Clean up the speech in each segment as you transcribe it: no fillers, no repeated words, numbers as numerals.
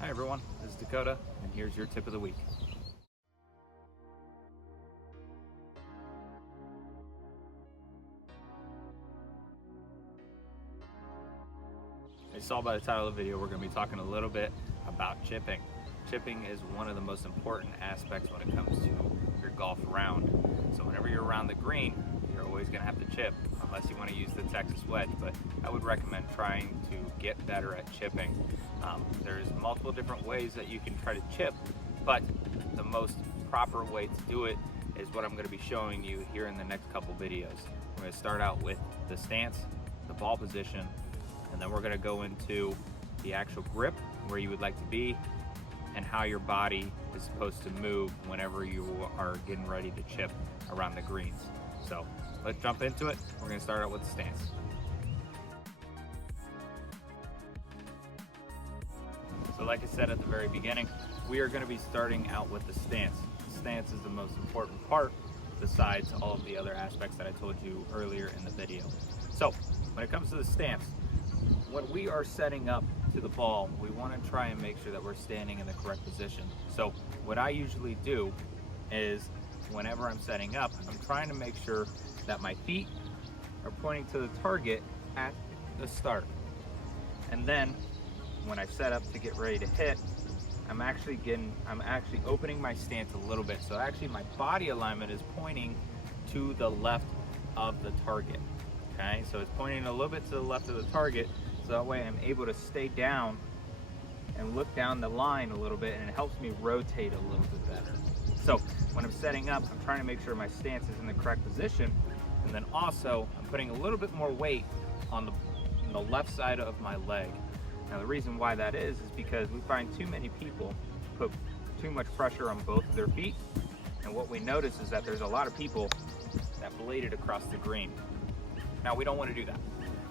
Hi everyone, this is Dakota, and here's your tip of the week. As you saw by the title of the video, we're going to be talking a little bit about chipping. Chipping is one of the most important aspects when it comes to your golf round. So whenever you're around the green, you're always going to have to chip, unless you want to use the Texas wedge, but I would recommend trying to get better at chipping. There's multiple different ways that you can try to chip, but the most proper way to do it is what I'm going to be showing you here in the next couple videos. We're going to start out with the stance, the ball position, and then we're going to go into the actual grip, where you would like to be, and how your body is supposed to move whenever you are getting ready to chip around the greens. So let's jump into it. We're going to start out with the stance. So like I said at the very beginning, we are going to be starting out with the stance. The stance is the most important part, besides all of the other aspects that I told you earlier in the video. So when it comes to the stance, when we are setting up to the ball, we want to try and make sure that we're standing in the correct position. So what I usually do is, whenever I'm setting up, I'm trying to make sure that my feet are pointing to the target at the start. And then when I set up to get ready to hit, I'm actually opening my stance a little bit. So actually my body alignment is pointing to the left of the target. Okay, so it's pointing a little bit to the left of the target, so that way I'm able to stay down and look down the line a little bit, and it helps me rotate a little bit better. So when I'm setting up, I'm trying to make sure my stance is in the correct position, and then also I'm putting a little bit more weight on the left side of my leg. Now the reason why that is because we find too many people put too much pressure on both of their feet, and what we notice is that there's a lot of people that blade it across the green. Now we don't want to do that.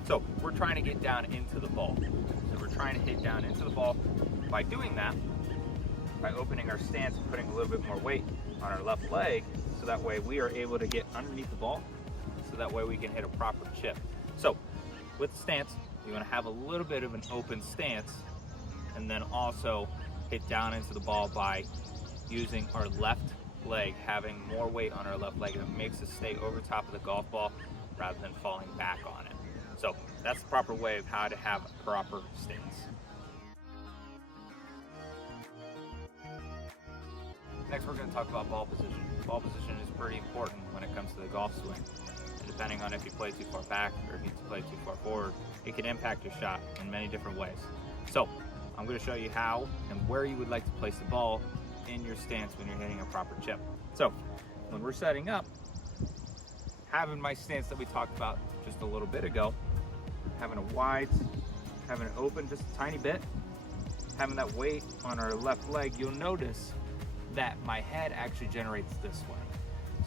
So we're trying to get down into the ball. So we're trying to hit down into the ball. By doing that, by opening our stance and putting a little bit more weight on our left leg, so that way we are able to get underneath the ball, so that way we can hit a proper chip. So with the stance, you want to have a little bit of an open stance, and then also hit down into the ball by using our left leg, having more weight on our left leg. It makes us stay over top of the golf ball rather than falling back on it. So that's the proper way of how to have a proper stance. Next, we're going to talk about ball position. Ball position is pretty important when it comes to the golf swing. And depending on if you play too far back or if you play too far forward, it can impact your shot in many different ways. So I'm going to show you how and where you would like to place the ball in your stance when you're hitting a proper chip. So when we're setting up, having my stance that we talked about just a little bit ago, having a wide, having it open just a tiny bit, having that weight on our left leg, you'll notice that my head actually generates this way.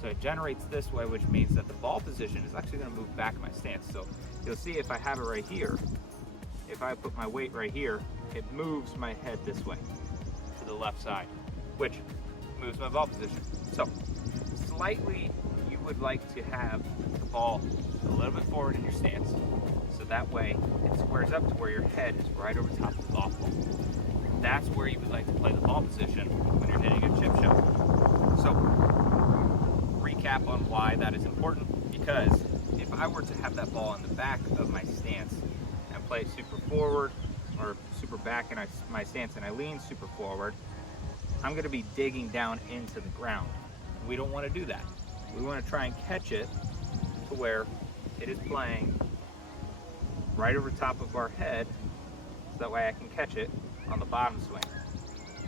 So it generates this way, which means that the ball position is actually going to move back in my stance. So you'll see if I have it right here, if I put my weight right here, it moves my head this way to the left side, which moves my ball position. So slightly, you would like to have the ball a little bit forward in your stance, so that way it squares up to where your head is right over top of the golf ball. That's where you would like to play the ball position when you're hitting a chip shot. So recap on why that is important, because if I were to have that ball in the back of my stance and play it super forward or super back in my stance, and I lean super forward, I'm going to be digging down into the ground. We don't want to do that. We want to try and catch it to where it is playing right over top of our head, so that way I can catch it on the bottom swing.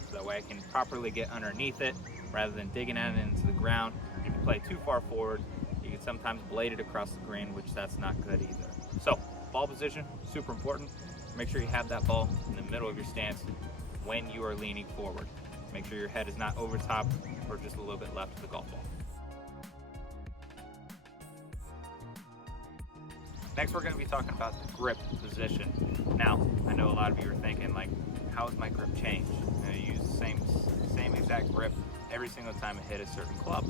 So that way I can properly get underneath it rather than digging out into the ground. If you play too far forward, you can sometimes blade it across the green, which that's not good either. So ball position, super important. Make sure you have that ball in the middle of your stance when you are leaning forward. Make sure your head is not over top or just a little bit left of the golf ball. Next, we're going to be talking about the grip position. Now, I know a lot of you are thinking, like, how has my grip changed? I use the same exact grip every single time I hit a certain club.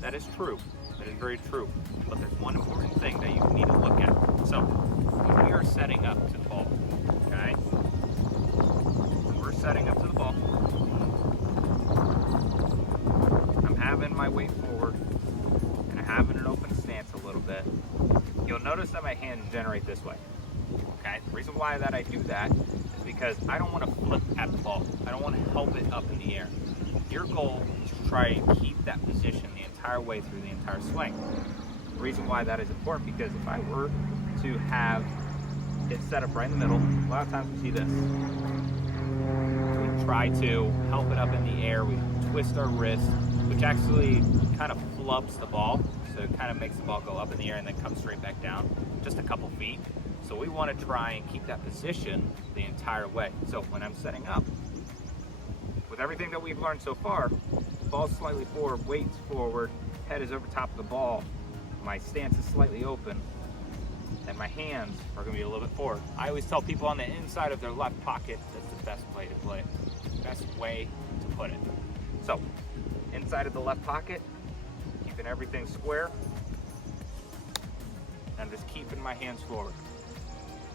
That is true. That is very true. But there's one important thing that you need to look at. So, when we are setting up to the ball, okay? When we're setting up to the hand generate this way. Okay, the reason why that I do that is because I don't want to flip at the ball. I don't want to help it up in the air. Your goal is to try and keep that position the entire way through the entire swing. The reason why that is important, because if I were to have it set up right in the middle, a lot of times we see this. We try to help it up in the air, we twist our wrist, which actually kind of flubs the ball. So it kind of makes the ball go up in the air and then come straight back down, just a couple feet. So we want to try and keep that position the entire way. So when I'm setting up, with everything that we've learned so far, ball's slightly forward, weight's forward, head is over top of the ball, my stance is slightly open, and my hands are going to be a little bit forward. I always tell people on the inside of their left pocket, that's the best way to play it. Best way to put it. So, inside of the left pocket, keeping everything square, and just keeping my hands forward.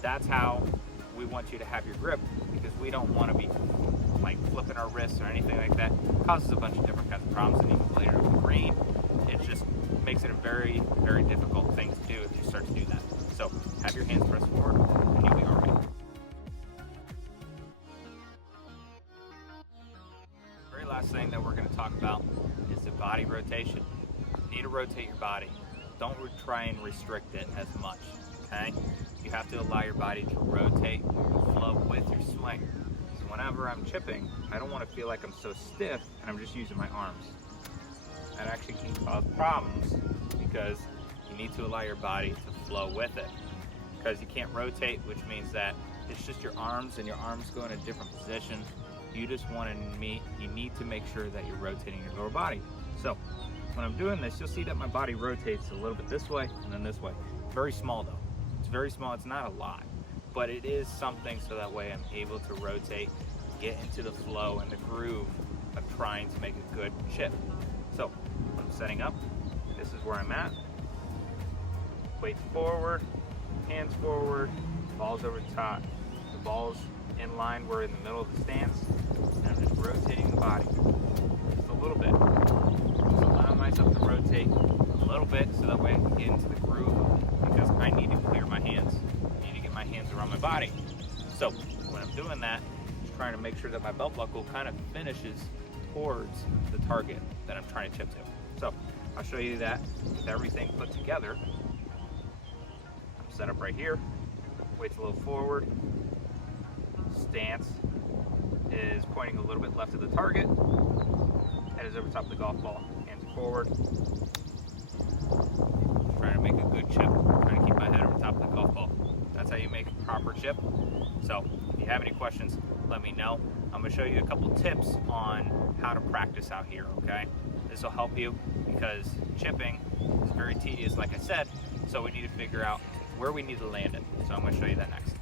That's how we want you to have your grip, because we don't want to be like flipping our wrists or anything like that. It causes a bunch of different kinds of problems, and even later in the green, it just makes it a very, very difficult thing to do if you start to do that. So have your hands pressed forward, and you'll be all right. The very last thing that we're going to talk about is the body rotation. You need to rotate your body. Don't try and restrict it as much, okay? You have to allow your body to rotate and flow with your swing. So whenever I'm chipping, I don't want to feel like I'm so stiff and I'm just using my arms. That actually can cause problems, because you need to allow your body to flow with it. Because you can't rotate, which means that it's just your arms, and your arms go in a different position. You just want to you need to make sure that you're rotating your lower body. So when I'm doing this, you'll see that my body rotates a little bit this way and then this way. Very small though. It's very small, it's not a lot, but it is something, so that way I'm able to rotate, get into the flow and the groove of trying to make a good chip. So when I'm setting up, this is where I'm at. Weight forward, hands forward, ball's over the top. The ball's in line, we're in the middle of the stance, and I'm just rotating the body just a little bit. Just allowing myself to rotate a little bit, so that way I can get into the groove, because I need to clear my hands. I need to get my hands around my body. So when I'm doing that, just trying to make sure that my belt buckle kind of finishes towards the target that I'm trying to chip to. So I'll show you that with everything put together. I'm set up right here, weight's a little forward, stance is pointing a little bit left of the target, head is over top of the golf ball, hands forward. Just trying to make a good chip, trying to keep my head over top of the golf ball. That's how you make a proper chip. So if you have any questions, let me know. I'm going to show you a couple tips on how to practice out here, okay? This will help you, because chipping is very tedious, like I said, so we need to figure out where we need to land it. So I'm going to show you that next.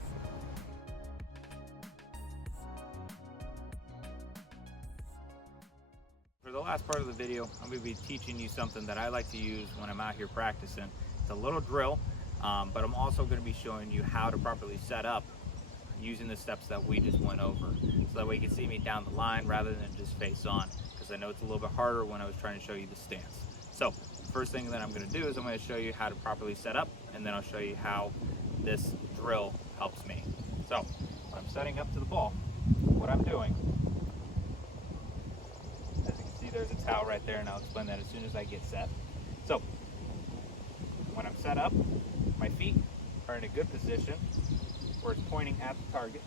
For the last part of the video, I'm going to be teaching you something that I like to use when I'm out here practicing. It's a little drill, but I'm also going to be showing you how to properly set up using the steps that we just went over, so that way you can see me down the line rather than just face on, because I know it's a little bit harder when I was trying to show you the stance. So first thing that I'm going to do is I'm going to show you how to properly set up, and then I'll show you how this drill helps me. So when I'm setting up to the ball, what I'm doing, as you can see, there's a towel right there, and I'll explain that as soon as I get set. So when I'm set up, my feet are in a good position where it's pointing at the target,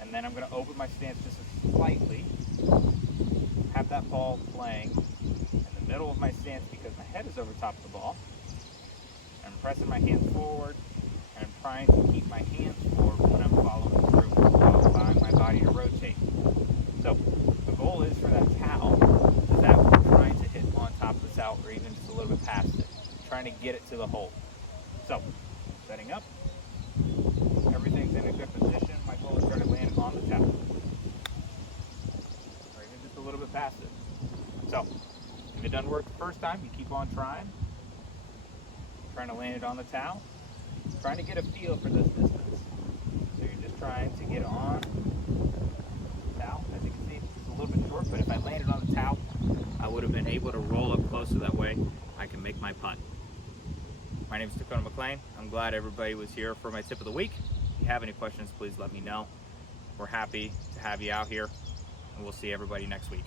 and then I'm going to open my stance just slightly, have that ball playing in the middle of my stance, because my head is over top of the ball. I'm pressing my hands forward, and I'm trying to keep my hands forward when I'm following through, while allowing my body to rotate. So the goal is for that towel, is that we're trying to hit on top of the towel, or even just a little bit past it, trying to get it to the hole. So setting up, everything's in a good position, my goal is trying to land on the towel, or even just a little bit past it. So if it doesn't work the first time, you keep on trying to land it on the towel, trying to get a feel for this distance. So you're just trying to get on the towel. As you can see, it's a little bit short, but if I landed on the towel, I would have been able to roll up close, so that way I can make my putt. My name is Dakota McLean. I'm glad everybody was here for my tip of the week. If you have any questions, please let me know. We're happy to have you out here, and we'll see everybody next week.